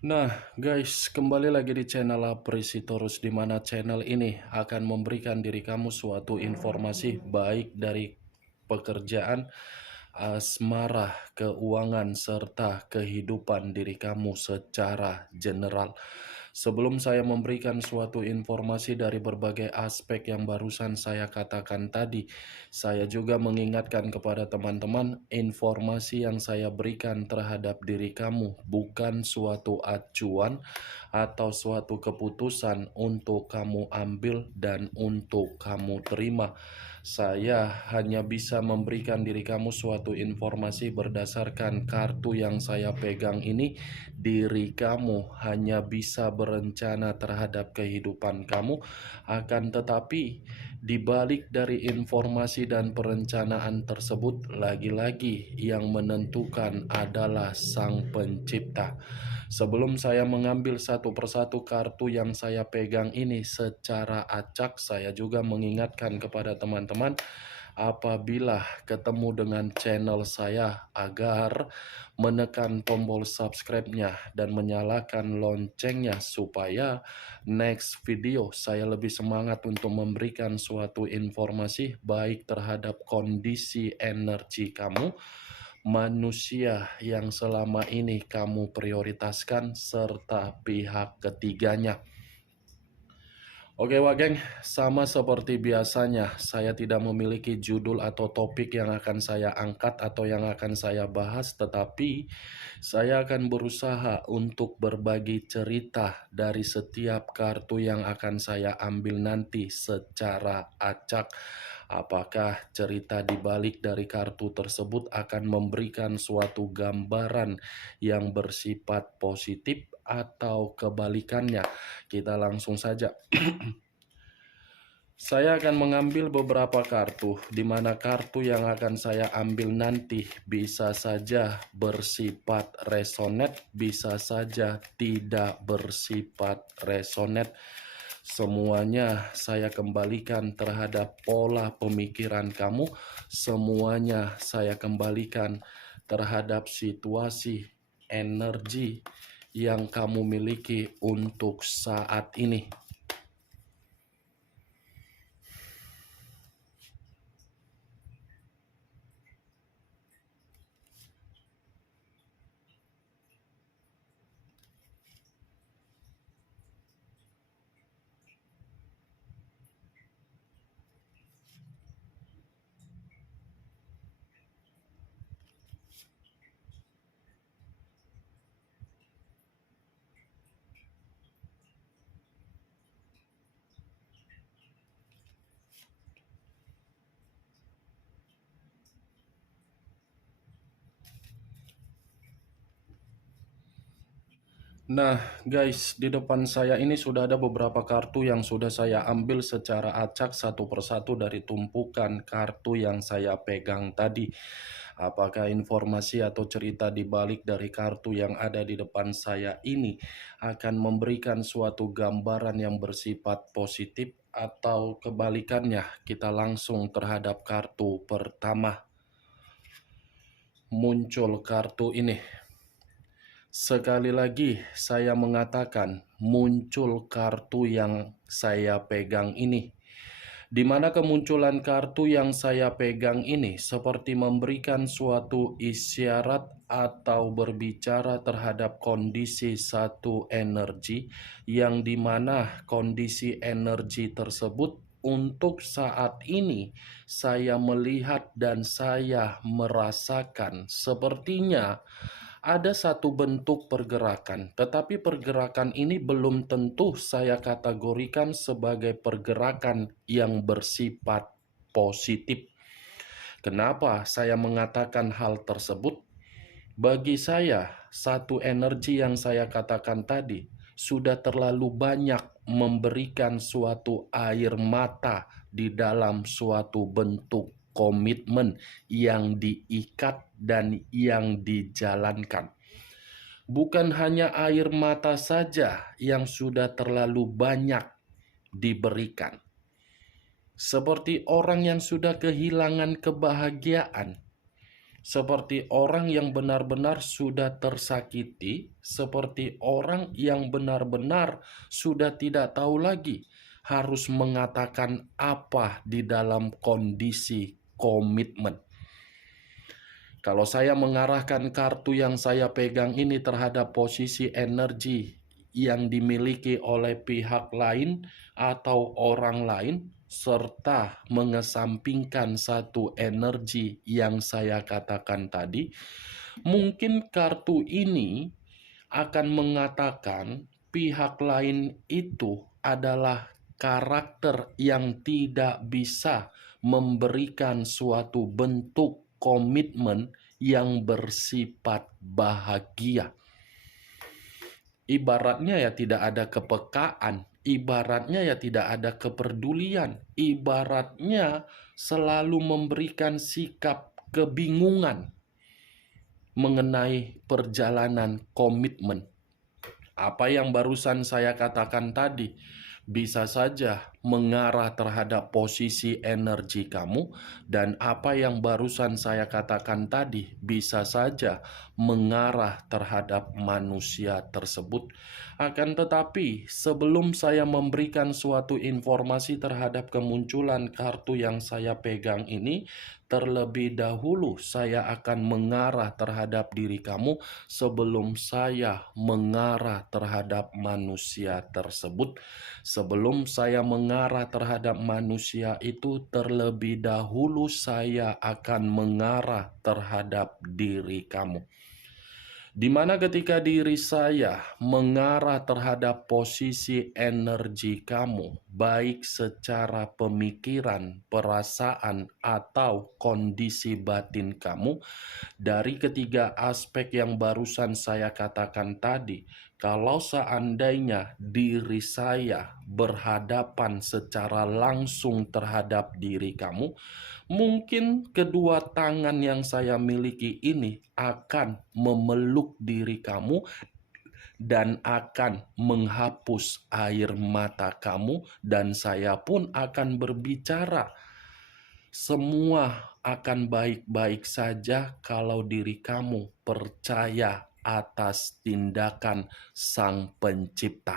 Nah, guys, kembali lagi di channel Aprisitorus, di mana channel ini akan memberikan diri kamu suatu informasi baik dari pekerjaan, asmara, keuangan, serta kehidupan diri kamu secara general. Sebelum saya memberikan suatu informasi dari berbagai aspek yang barusan saya katakan tadi, saya juga mengingatkan kepada teman-teman, informasi yang saya berikan terhadap diri kamu bukan suatu acuan atau suatu keputusan untuk kamu ambil dan untuk kamu terima. Saya hanya bisa memberikan diri kamu suatu informasi berdasarkan kartu yang saya pegang ini. Diri kamu hanya bisa berencana terhadap kehidupan kamu, akan tetapi di balik dari informasi dan perencanaan tersebut, lagi-lagi yang menentukan adalah Sang Pencipta. Sebelum saya mengambil satu persatu kartu yang saya pegang ini secara acak, saya juga mengingatkan kepada teman-teman apabila ketemu dengan channel saya agar menekan tombol subscribe-nya dan menyalakan loncengnya supaya next video saya lebih semangat untuk memberikan suatu informasi baik terhadap kondisi energi kamu, manusia yang selama ini kamu prioritaskan, serta pihak ketiganya. Oke wah geng, sama seperti biasanya, saya tidak memiliki judul atau topik yang akan saya angkat atau yang akan saya bahas, tetapi saya akan berusaha untuk berbagi cerita dari setiap kartu yang akan saya ambil nanti secara acak. Apakah cerita di balik dari kartu tersebut akan memberikan suatu gambaran yang bersifat positif atau kebalikannya? Kita langsung saja. Saya akan mengambil beberapa kartu, di mana kartu yang akan saya ambil nanti bisa saja bersifat resonate, bisa saja tidak bersifat resonate. Semuanya saya kembalikan terhadap pola pemikiran kamu, semuanya saya kembalikan terhadap situasi energi yang kamu miliki untuk saat ini. Nah, guys, di depan saya ini sudah ada beberapa kartu yang sudah saya ambil secara acak satu persatu dari tumpukan kartu yang saya pegang tadi. Apakah informasi atau cerita di balik dari kartu yang ada di depan saya ini akan memberikan suatu gambaran yang bersifat positif atau kebalikannya? Kita langsung terhadap kartu pertama. Muncul kartu ini. Sekali lagi saya mengatakan muncul kartu yang saya pegang ini. Di mana kemunculan kartu yang saya pegang ini seperti memberikan suatu isyarat atau berbicara terhadap kondisi satu energi yang dimana kondisi energi tersebut untuk saat ini saya melihat dan saya merasakan sepertinya ada satu bentuk pergerakan, tetapi pergerakan ini belum tentu saya kategorikan sebagai pergerakan yang bersifat positif. Kenapa saya mengatakan hal tersebut? Bagi saya, satu energi yang saya katakan tadi sudah terlalu banyak memberikan suatu air mata di dalam suatu bentuk komitmen yang diikat dan yang dijalankan. Bukan hanya air mata saja yang sudah terlalu banyak diberikan. Seperti orang yang sudah kehilangan kebahagiaan. seperti orang yang benar-benar sudah tersakiti, seperti orang yang benar-benar sudah tidak tahu lagi harus mengatakan apa di dalam kondisi komitmen. Kalau saya mengarahkan kartu yang saya pegang ini terhadap posisi energi yang dimiliki oleh pihak lain atau orang lain, serta mengesampingkan satu energi yang saya katakan tadi, mungkin kartu ini akan mengatakan pihak lain itu adalah karakter yang tidak bisa memberikan suatu bentuk komitmen yang bersifat bahagia. Ibaratnya ya tidak ada kepekaan, ibaratnya ya tidak ada kepedulian, ibaratnya selalu memberikan sikap kebingungan mengenai perjalanan komitmen. Apa yang barusan saya katakan tadi bisa saja mengarah terhadap posisi energi kamu, dan apa yang barusan saya katakan tadi bisa saja mengarah terhadap manusia tersebut. Akan tetapi, sebelum saya memberikan suatu informasi terhadap kemunculan kartu yang saya pegang ini, terlebih dahulu saya akan mengarah terhadap diri kamu sebelum saya mengarah terhadap manusia tersebut. Sebelum saya mengarah terhadap manusia itu, terlebih dahulu saya akan mengarah terhadap diri kamu. Di mana ketika diri saya mengarah terhadap posisi energi kamu, baik secara pemikiran, perasaan, atau kondisi batin kamu, dari ketiga aspek yang barusan saya katakan tadi, kalau seandainya diri saya berhadapan secara langsung terhadap diri kamu, mungkin kedua tangan yang saya miliki ini akan memeluk diri kamu dan akan menghapus air mata kamu, dan saya pun akan berbicara. Semua akan baik-baik saja kalau diri kamu percaya atas tindakan Sang Pencipta.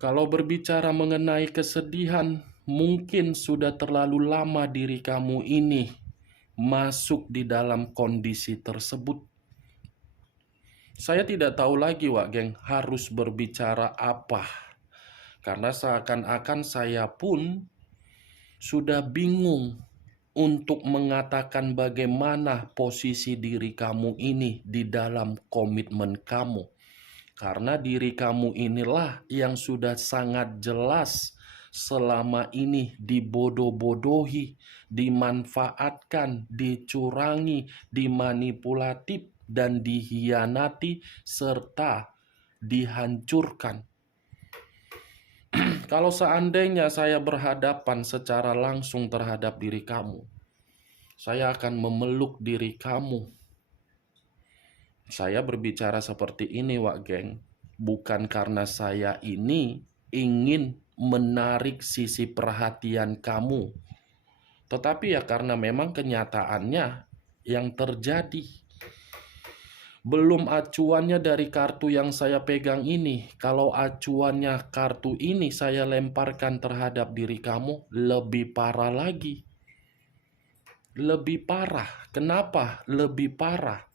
Kalau berbicara mengenai kesedihan, mungkin sudah terlalu lama diri kamu ini masuk di dalam kondisi tersebut. Saya tidak tahu lagi, Wak Geng, harus berbicara apa. Karena seakan-akan saya pun sudah bingung untuk mengatakan bagaimana posisi diri kamu ini di dalam komitmen kamu. Karena diri kamu inilah yang sudah sangat jelas selama ini dibodoh-bodohi, dimanfaatkan, dicurangi, dimanipulatif, dan dihianati, serta dihancurkan. Kalau seandainya saya berhadapan secara langsung terhadap diri kamu, saya akan memeluk diri kamu. Saya berbicara seperti ini, Wak Geng, bukan karena saya ini ingin menarik sisi perhatian kamu, tetapi ya karena memang kenyataannya yang terjadi. Belum acuannya dari kartu yang saya pegang ini. Kalau acuannya kartu ini saya lemparkan terhadap diri kamu, lebih parah lagi. Lebih parah. Kenapa lebih parah?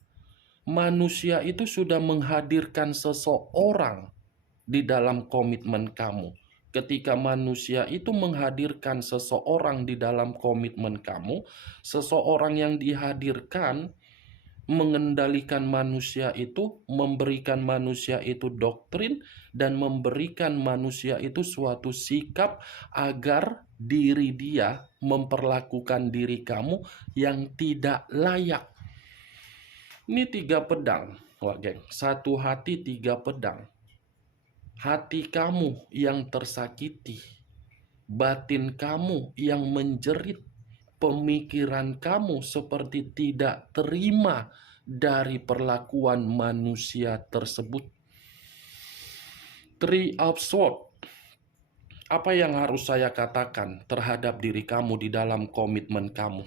Manusia itu sudah menghadirkan seseorang di dalam komitmen kamu. Ketika manusia itu menghadirkan seseorang di dalam komitmen kamu, seseorang yang dihadirkan mengendalikan manusia itu, memberikan manusia itu doktrin, dan memberikan manusia itu suatu sikap agar diri dia memperlakukan diri kamu yang tidak layak. Ini 3 pedang, Wak Geng. Satu hati 3 pedang. Hati kamu yang tersakiti, batin kamu yang menjerit, pemikiran kamu seperti tidak terima dari perlakuan manusia tersebut. Three of Swords. Apa yang harus saya katakan terhadap diri kamu di dalam komitmen kamu?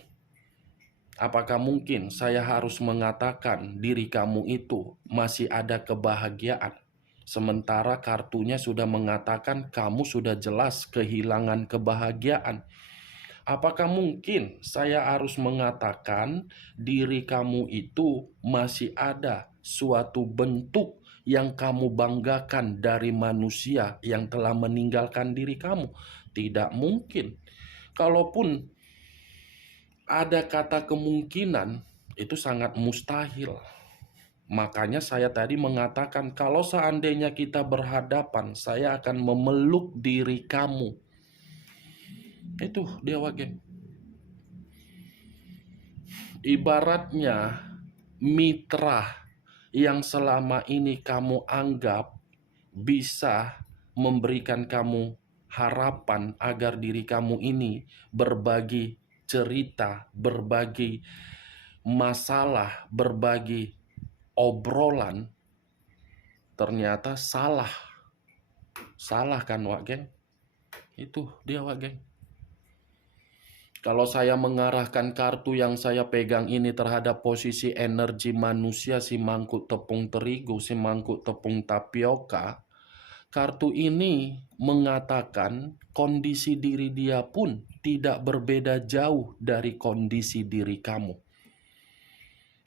Apakah mungkin saya harus mengatakan diri kamu itu masih ada kebahagiaan, sementara kartunya sudah mengatakan kamu sudah jelas kehilangan kebahagiaan? Apakah mungkin saya harus mengatakan diri kamu itu masih ada suatu bentuk yang kamu banggakan dari manusia yang telah meninggalkan diri kamu? Tidak mungkin. Kalaupun ada kata kemungkinan, itu sangat mustahil. Makanya saya tadi mengatakan kalau seandainya kita berhadapan, saya akan memeluk diri kamu. Itu Dewa Geng. Ibaratnya mitra yang selama ini kamu anggap bisa memberikan kamu harapan agar diri kamu ini berbagi cerita, berbagi masalah, berbagi obrolan, ternyata salah. Salah kan, Wak Geng? Itu dia, Wak Geng. Kalau saya mengarahkan kartu yang saya pegang ini terhadap posisi energi manusia, si mangkuk tepung terigu, si mangkuk tepung tapioka, kartu ini mengatakan kondisi diri dia pun tidak berbeda jauh dari kondisi diri kamu.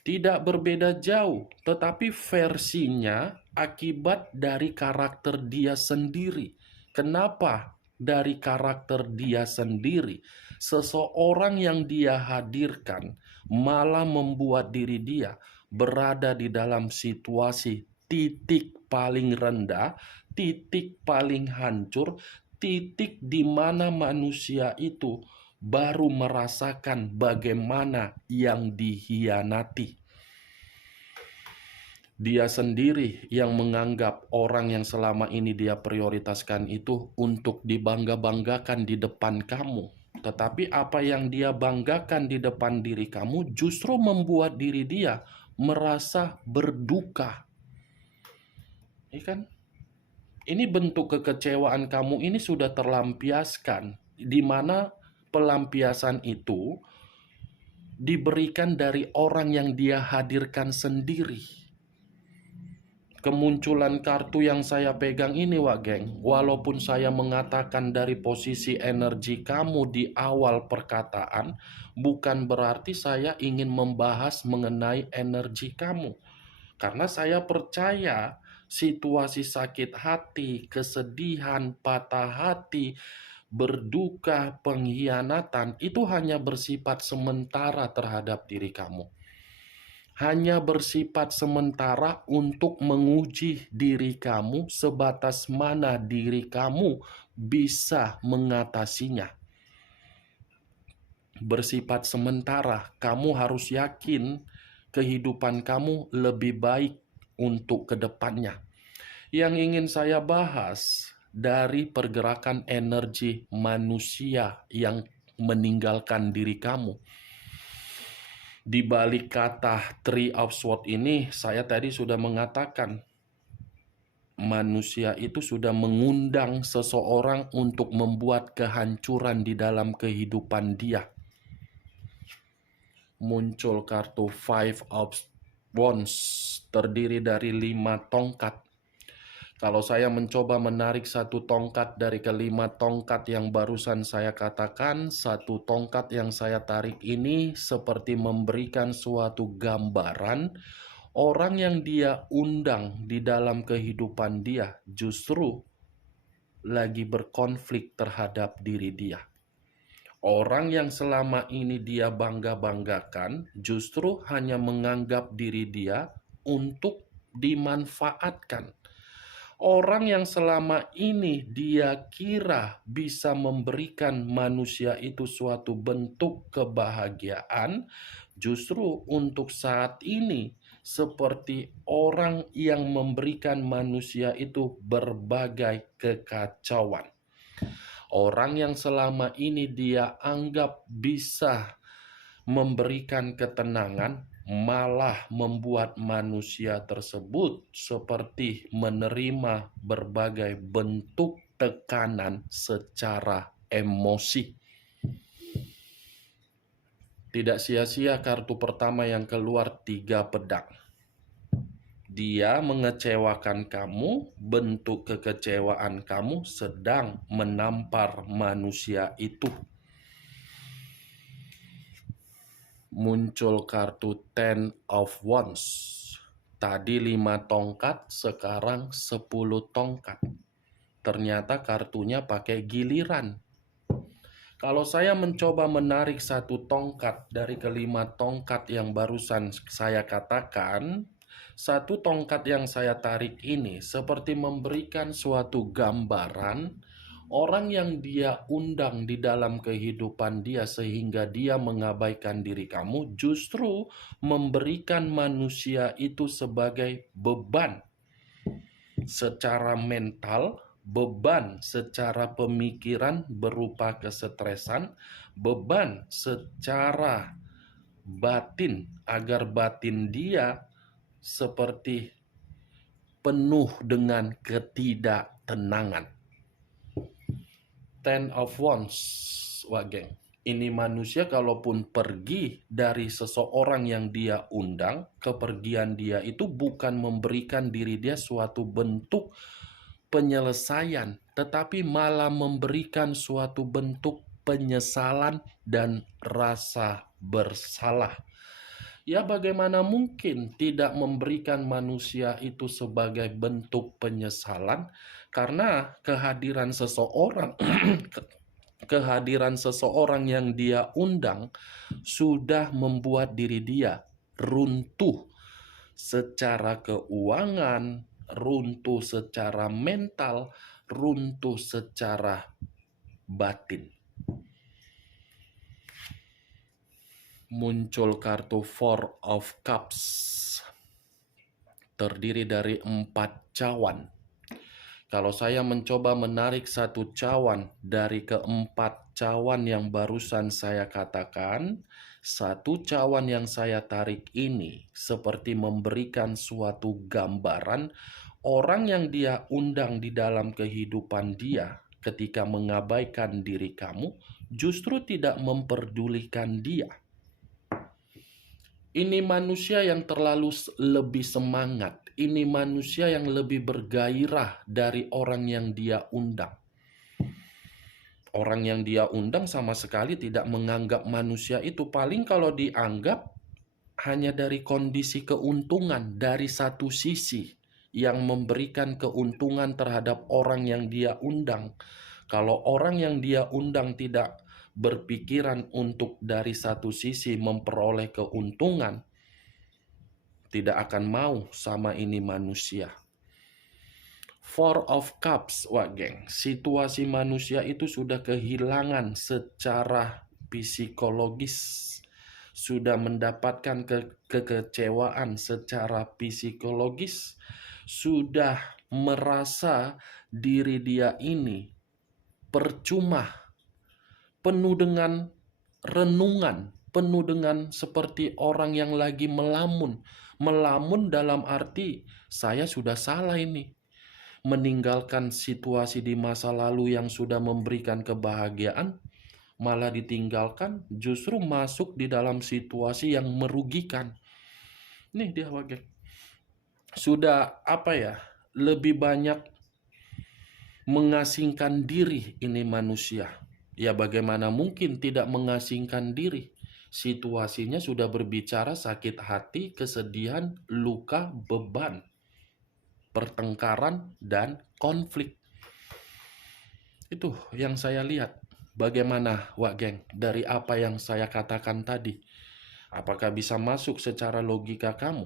Tidak berbeda jauh, tetapi versinya akibat dari karakter dia sendiri. Kenapa dari karakter dia sendiri? Seseorang yang dia hadirkan malah membuat diri dia berada di dalam situasi titik paling rendah, titik paling hancur, titik di mana manusia itu baru merasakan bagaimana yang dihianati. Dia sendiri yang menganggap orang yang selama ini dia prioritaskan itu untuk dibangga-banggakan di depan kamu. Tetapi apa yang dia banggakan di depan diri kamu justru membuat diri dia merasa berduka. Kan? Ini bentuk kekecewaan kamu ini sudah terlampiaskan, di mana pelampiasan itu diberikan dari orang yang dia hadirkan sendiri. Kemunculan kartu yang saya pegang ini, Wak Geng, walaupun saya mengatakan dari posisi energi kamu di awal perkataan, bukan berarti saya ingin membahas mengenai energi kamu. Karena saya percaya situasi sakit hati, kesedihan, patah hati, berduka, pengkhianatan itu hanya bersifat sementara terhadap diri kamu. Hanya bersifat sementara untuk menguji diri kamu sebatas mana diri kamu bisa mengatasinya. Bersifat sementara, kamu harus yakin kehidupan kamu lebih baik untuk kedepannya. Yang ingin saya bahas dari pergerakan energi manusia yang meninggalkan diri kamu. Di balik kata Three of Swords ini, saya tadi sudah mengatakan manusia itu sudah mengundang seseorang untuk membuat kehancuran di dalam kehidupan dia. Muncul kartu Five of Wands, terdiri dari 5 tongkat. Kalau saya mencoba menarik satu tongkat dari kelima tongkat yang barusan saya katakan, satu tongkat yang saya tarik ini seperti memberikan suatu gambaran orang yang dia undang di dalam kehidupan dia justru lagi berkonflik terhadap diri dia. Orang yang selama ini dia bangga-banggakan justru hanya menganggap diri dia untuk dimanfaatkan. Orang yang selama ini dia kira bisa memberikan manusia itu suatu bentuk kebahagiaan, justru untuk saat ini seperti orang yang memberikan manusia itu berbagai kekacauan. Orang yang selama ini dia anggap bisa memberikan ketenangan, malah membuat manusia tersebut seperti menerima berbagai bentuk tekanan secara emosi. Tidak sia-sia kartu pertama yang keluar 3 pedang. Dia mengecewakan kamu, bentuk kekecewaan kamu sedang menampar manusia itu. Muncul kartu Ten of Wands. Tadi 5 tongkat, sekarang 10 tongkat. Ternyata kartunya pakai giliran. Kalau saya mencoba menarik 1 tongkat dari kelima tongkat yang barusan saya katakan, 1 tongkat yang saya tarik ini seperti memberikan suatu gambaran orang yang dia undang di dalam kehidupan dia sehingga dia mengabaikan diri kamu, justru memberikan manusia itu sebagai beban secara mental, beban secara pemikiran berupa kesetresan, beban secara batin agar batin dia seperti penuh dengan ketidaktenangan. Ten of Wands, wah geng. Ini manusia kalaupun pergi dari seseorang yang dia undang, kepergian dia itu bukan memberikan diri dia suatu bentuk penyelesaian, tetapi malah memberikan suatu bentuk penyesalan dan rasa bersalah. Ya, bagaimana mungkin tidak memberikan manusia itu sebagai bentuk penyesalan, karena kehadiran seseorang kehadiran seseorang yang dia undang sudah membuat diri dia runtuh secara keuangan, runtuh secara mental, runtuh secara batin. Muncul kartu Four of Cups. Terdiri dari 4 cawan. Kalau saya mencoba menarik 1 cawan dari keempat cawan yang barusan saya katakan, 1 cawan yang saya tarik ini seperti memberikan suatu gambaran orang yang dia undang di dalam kehidupan dia ketika mengabaikan diri kamu justru tidak memperdulikan dia. Ini manusia yang terlalu lebih semangat. Ini manusia yang lebih bergairah dari orang yang dia undang. Orang yang dia undang sama sekali tidak menganggap manusia itu. Paling kalau dianggap hanya dari kondisi keuntungan dari satu sisi yang memberikan keuntungan terhadap orang yang dia undang. Kalau orang yang dia undang tidak berpikiran untuk dari satu sisi memperoleh keuntungan, tidak akan mau sama ini manusia. Four of Cups, wah geng, situasi manusia itu sudah kehilangan secara psikologis, sudah mendapatkan kekecewaan secara psikologis, sudah merasa diri dia ini percuma, penuh dengan renungan, penuh dengan seperti orang yang lagi melamun. Melamun dalam arti, saya sudah salah ini. Meninggalkan situasi di masa lalu yang sudah memberikan kebahagiaan, malah ditinggalkan, justru masuk di dalam situasi yang merugikan. Nih dia wagen. Sudah lebih banyak mengasingkan diri ini manusia. Ya bagaimana mungkin tidak mengasingkan diri? Situasinya sudah berbicara sakit hati, kesedihan, luka, beban, pertengkaran, dan konflik. Itu yang saya lihat. Bagaimana, Wak Geng, dari apa yang saya katakan tadi? Apakah bisa masuk secara logika kamu?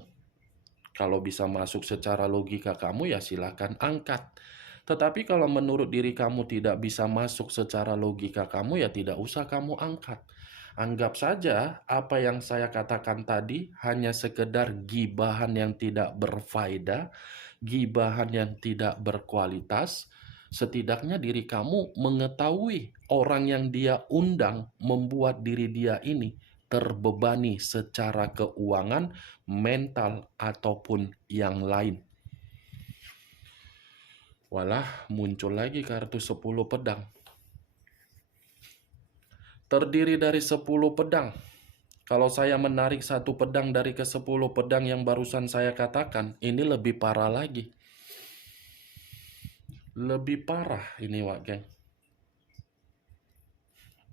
Kalau bisa masuk secara logika kamu, ya silakan angkat. Tetapi kalau menurut diri kamu tidak bisa masuk secara logika kamu, ya tidak usah kamu angkat. Anggap saja apa yang saya katakan tadi hanya sekedar gibahan yang tidak berfaedah, gibahan yang tidak berkualitas. Setidaknya diri kamu mengetahui orang yang dia undang membuat diri dia ini terbebani secara keuangan, mental, ataupun yang lain. Walah, muncul lagi kartu 10 pedang. Terdiri dari 10 pedang. Kalau saya menarik satu pedang dari ke-10 pedang yang barusan saya katakan, ini lebih parah lagi. Lebih parah ini, Wak Geng.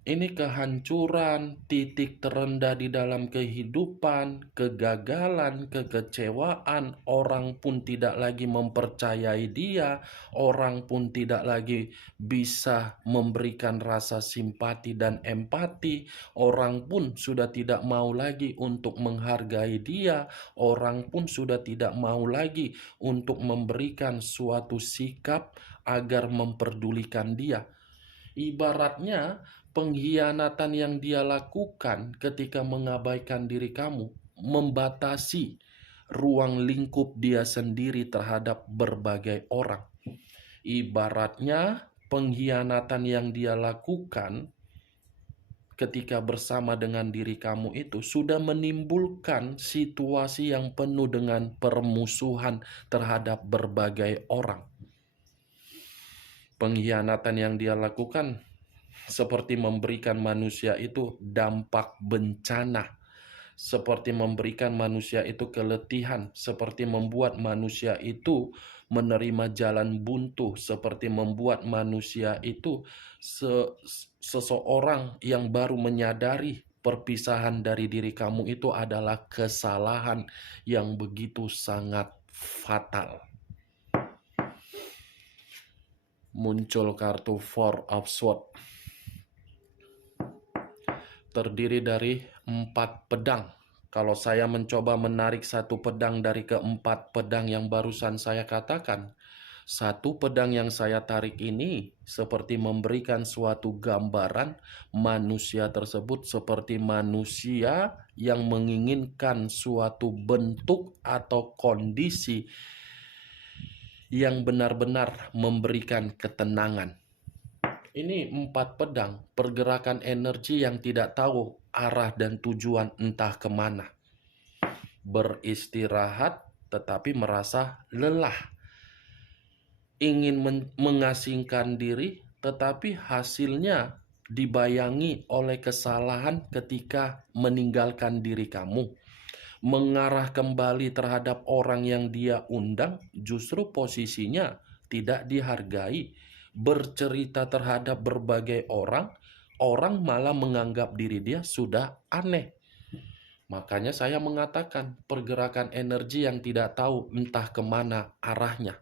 Ini kehancuran, titik terendah di dalam kehidupan, kegagalan, kekecewaan. Orang pun tidak lagi mempercayai dia, orang pun tidak lagi bisa memberikan rasa simpati dan empati. Orang pun sudah tidak mau lagi untuk menghargai dia, orang pun sudah tidak mau lagi untuk memberikan suatu sikap agar memperdulikan dia. Ibaratnya pengkhianatan yang dia lakukan ketika mengabaikan diri kamu membatasi ruang lingkup dia sendiri terhadap berbagai orang. Ibaratnya pengkhianatan yang dia lakukan ketika bersama dengan diri kamu itu sudah menimbulkan situasi yang penuh dengan permusuhan terhadap berbagai orang. Pengkhianatan yang dia lakukan seperti memberikan manusia itu dampak bencana, seperti memberikan manusia itu keletihan, seperti membuat manusia itu menerima jalan buntu, seperti membuat manusia itu seseorang yang baru menyadari perpisahan dari diri kamu itu adalah kesalahan yang begitu sangat fatal. Muncul kartu Four of Swords. Terdiri dari 4 pedang. Kalau saya mencoba menarik satu pedang dari ke-4 pedang yang barusan saya katakan, satu pedang yang saya tarik ini seperti memberikan suatu gambaran manusia tersebut seperti manusia yang menginginkan suatu bentuk atau kondisi yang benar-benar memberikan ketenangan. Ini 4 pedang, pergerakan energi yang tidak tahu arah dan tujuan entah kemana. Beristirahat tetapi merasa lelah. Ingin mengasingkan diri tetapi hasilnya dibayangi oleh kesalahan ketika meninggalkan diri kamu. Mengarah kembali terhadap orang yang dia undang, justru posisinya tidak dihargai. Bercerita terhadap berbagai orang, orang malah menganggap diri dia sudah aneh. Makanya saya mengatakan pergerakan energi yang tidak tahu entah kemana arahnya.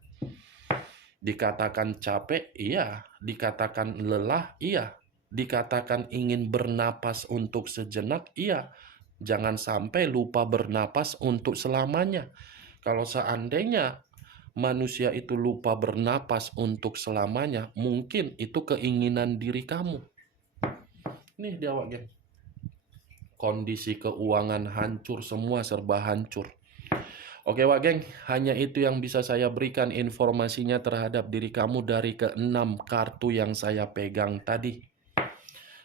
Dikatakan capek, iya. Dikatakan lelah, iya. Dikatakan ingin bernapas untuk sejenak, iya. Jangan sampai lupa bernapas untuk selamanya. Kalau seandainya manusia itu lupa bernapas untuk selamanya, mungkin itu keinginan diri kamu. Nih dia, Wak Geng. Kondisi keuangan hancur, semua serba hancur. Oke, Wak Geng, hanya itu yang bisa saya berikan informasinya terhadap diri kamu dari ke-6 kartu yang saya pegang tadi.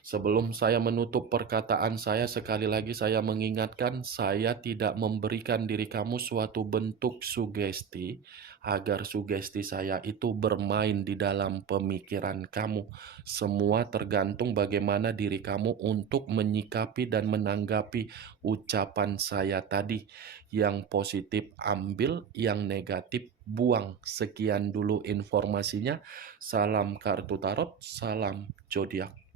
Sebelum saya menutup perkataan saya, sekali lagi saya mengingatkan, saya tidak memberikan diri kamu suatu bentuk sugesti, agar sugesti saya itu bermain di dalam pemikiran kamu. Semua tergantung bagaimana diri kamu untuk menyikapi dan menanggapi ucapan saya tadi. Yang positif ambil, yang negatif buang. Sekian dulu informasinya. Salam kartu tarot, salam zodiak.